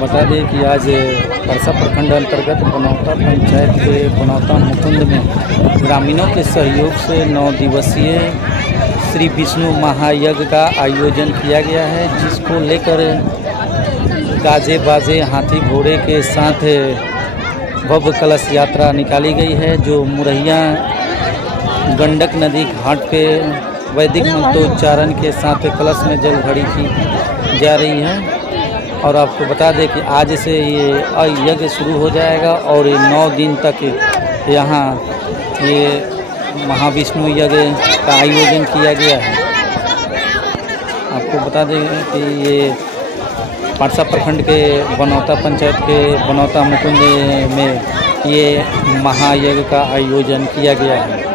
बता दें कि आज परसा प्रखंड अंतर्गत बनौता पंचायत के बनौता मुकुंद में ग्रामीणों के सहयोग से 9 दिवसीय श्री विष्णु महायज्ञ का आयोजन किया गया है, जिसको लेकर गाजे बाजे हाथी घोड़े के साथ भव्य कलश यात्रा निकाली गई है, जो मुरैया गंडक नदी घाट पे वैदिक मंत्रोच्चारण के साथ कलश में जल भरी की जा रही है। और आपको बता दें कि आज से ये यज्ञ शुरू हो जाएगा और 9 दिन तक यहाँ ये महाविष्णु यज्ञ का आयोजन किया गया है। आपको बता दें कि ये परसा प्रखंड के बनौता पंचायत के बनौता मुकुंद में ये महायज्ञ का आयोजन किया गया है।